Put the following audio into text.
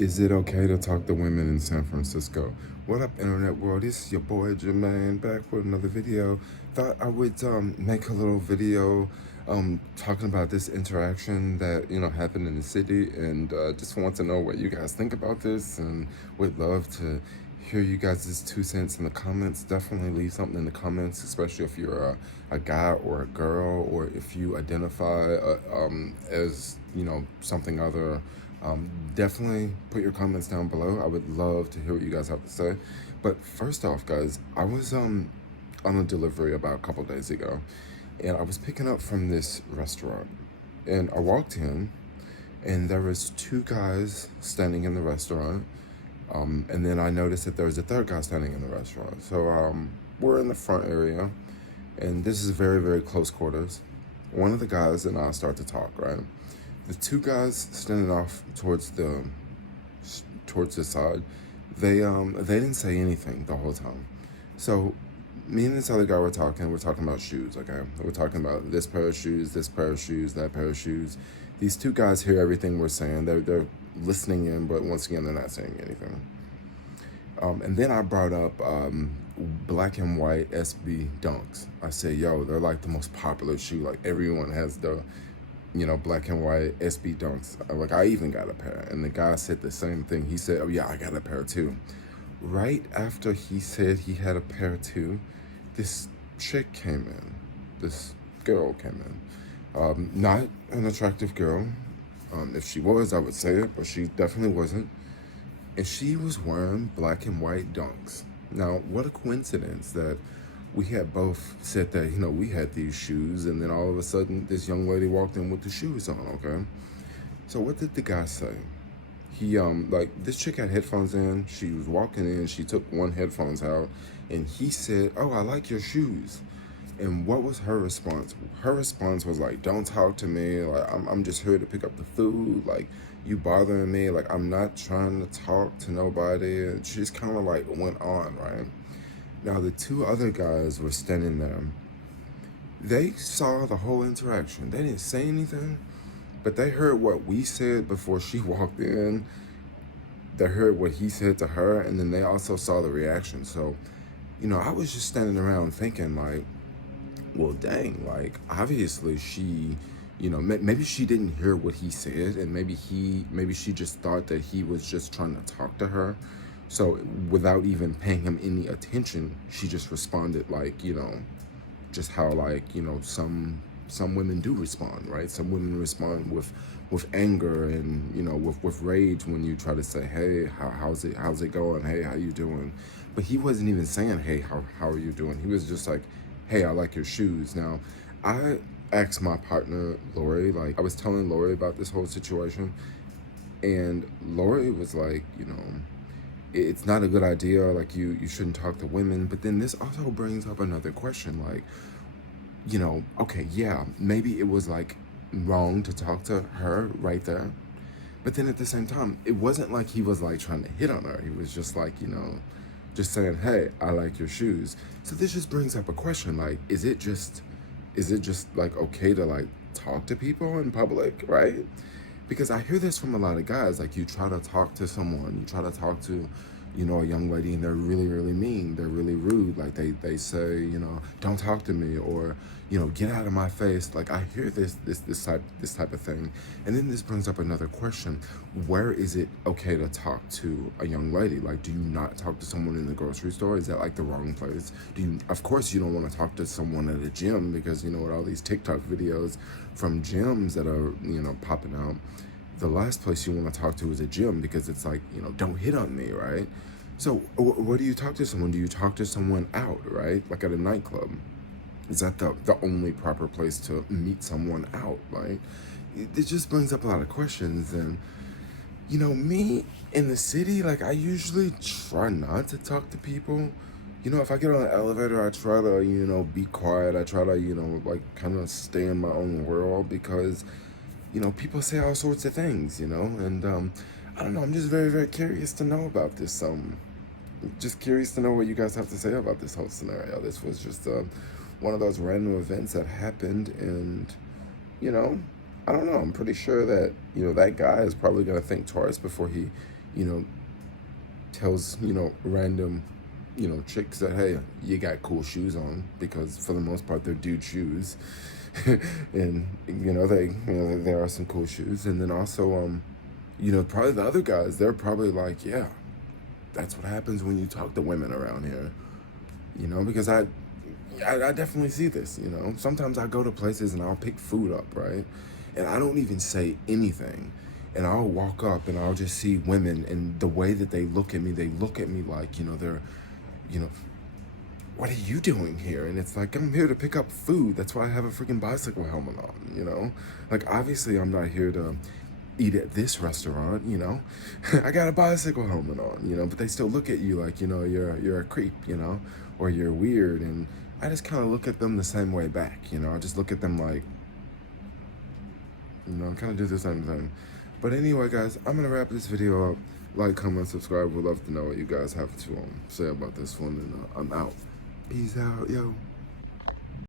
Is it okay to talk to women in San Francisco? What up, internet world? This is your boy Jermaine back with another video. Thought I would make a little video talking about this interaction that happened in the city, and just want to know what you guys think about this, and would love to hear you guys' 2 cents in the comments. Definitely leave something in the comments, especially if you're a guy or a girl, or if you identify as something other. Definitely put your comments down below. I would love to hear what you guys have to say. But first off, guys, I was on a delivery about a couple days ago, and I was picking up from this restaurant, and I walked in, and there was two guys standing in the restaurant, and then I noticed that there was a third guy standing in the restaurant. So we're in the front area, and this is very, very close quarters. One of the guys and I start to talk, right? The two guys standing off towards the side, they didn't say anything the whole time. So me and this other guy were talking. We're talking about shoes, okay? We're talking about this pair of shoes, that pair of shoes. These two guys hear everything we're saying. They're listening in, but once again, they're not saying anything. And then I brought up black and white SB Dunks. I said, yo, they're like the most popular shoe. Like everyone has the black and white SB Dunks. Like I even got a pair. And the guy said the same thing. He said, oh yeah, I got a pair too. Right after he said he had a pair too, this chick came in. This girl came in. Not an attractive girl. If she was, I would say it, but she definitely wasn't. And she was wearing black and white Dunks. Now, what a coincidence that we had both said that, we had these shoes, and then all of a sudden this young lady walked in with the shoes on, okay? So what did the guy say? He, this chick had headphones in, she was walking in, she took one headphones out, and he said, oh, I like your shoes. And what was her response? Her response was like, don't talk to me, like, I'm just here to pick up the food, like, you bothering me, like, I'm not trying to talk to nobody. And she just kind of like went on, right? Now, the two other guys were standing there. They saw the whole interaction. They didn't say anything, but they heard what we said before she walked in. They heard what he said to her, and then they also saw the reaction. So, I was just standing around thinking, like, well, dang, like, obviously she, maybe she didn't hear what he said, and maybe she just thought that he was just trying to talk to her. So without even paying him any attention, she just responded like, just how, like, some women do respond, right? Some women respond with anger and, with rage when you try to say, hey, how's it going? Hey, how you doing? But he wasn't even saying, hey, how are you doing? He was just like, hey, I like your shoes. Now, I asked my partner, Lori, like, I was telling Lori about this whole situation, and Lori was like, it's not a good idea, like, you shouldn't talk to women. But then this also brings up another question, like, okay, yeah, maybe it was, like, wrong to talk to her right there. But then at the same time, it wasn't like he was, like, trying to hit on her. He was just like, just saying, hey, I like your shoes. So this just brings up a question, like, is it just like okay to, like, talk to people in public, right? Because I hear this from a lot of guys, like, you try to talk to someone, you try to talk to, a young lady, and they're really, really mean, they're really rude, like they say, don't talk to me, or, get out of my face. Like, I hear this type of thing. And then this brings up another question. Where is it okay to talk to a young lady? Like, do you not talk to someone in the grocery store? Is that, like, the wrong place? Of course you don't want to talk to someone at a gym, because, with all these TikTok videos from gyms that are, popping out, the last place you want to talk to is a gym, because it's like, don't hit on me, right? So where do you talk to someone? Do you talk to someone out, right? Like at a nightclub? Is that the only proper place to meet someone out, right? It just brings up a lot of questions. And, me in the city, like, I usually try not to talk to people. If I get on an elevator, I try to, be quiet. I try to, like, kind of stay in my own world, because people say all sorts of things, and I don't know, I'm just very, very curious to know about this. Just curious to know what you guys have to say about this whole scenario. This was just one of those random events that happened, and, I don't know, I'm pretty sure that, that guy is probably going to think twice before he, you know, tells, you know, random, you know, chicks that, hey, you got cool shoes on, because for the most part they're dude shoes. And you know, there are some cool shoes. And then also, you know, probably the other guys, they're probably like, yeah, that's what happens when you talk to women around here, you know, because I definitely see this, you know. Sometimes I go to places and I'll pick food up, right? And I don't even say anything. And I'll walk up and I'll just see women, and the way that they look at me like, you know, they're, you know, what are you doing here? And it's like, I'm here to pick up food. That's why I have a freaking bicycle helmet on, you know? Like, obviously I'm not here to eat at this restaurant, you know? I got a bicycle helmet on, you know, but they still look at you like, you know, you're a creep, you know, or you're weird. And I just kind of look at them the same way back, you know? I just look at them like, you know, kind of do the same thing. But anyway, guys, I'm gonna wrap this video up. Like, comment, subscribe. Would love to know what you guys have to say about this one, and I'm out. Peace out, yo.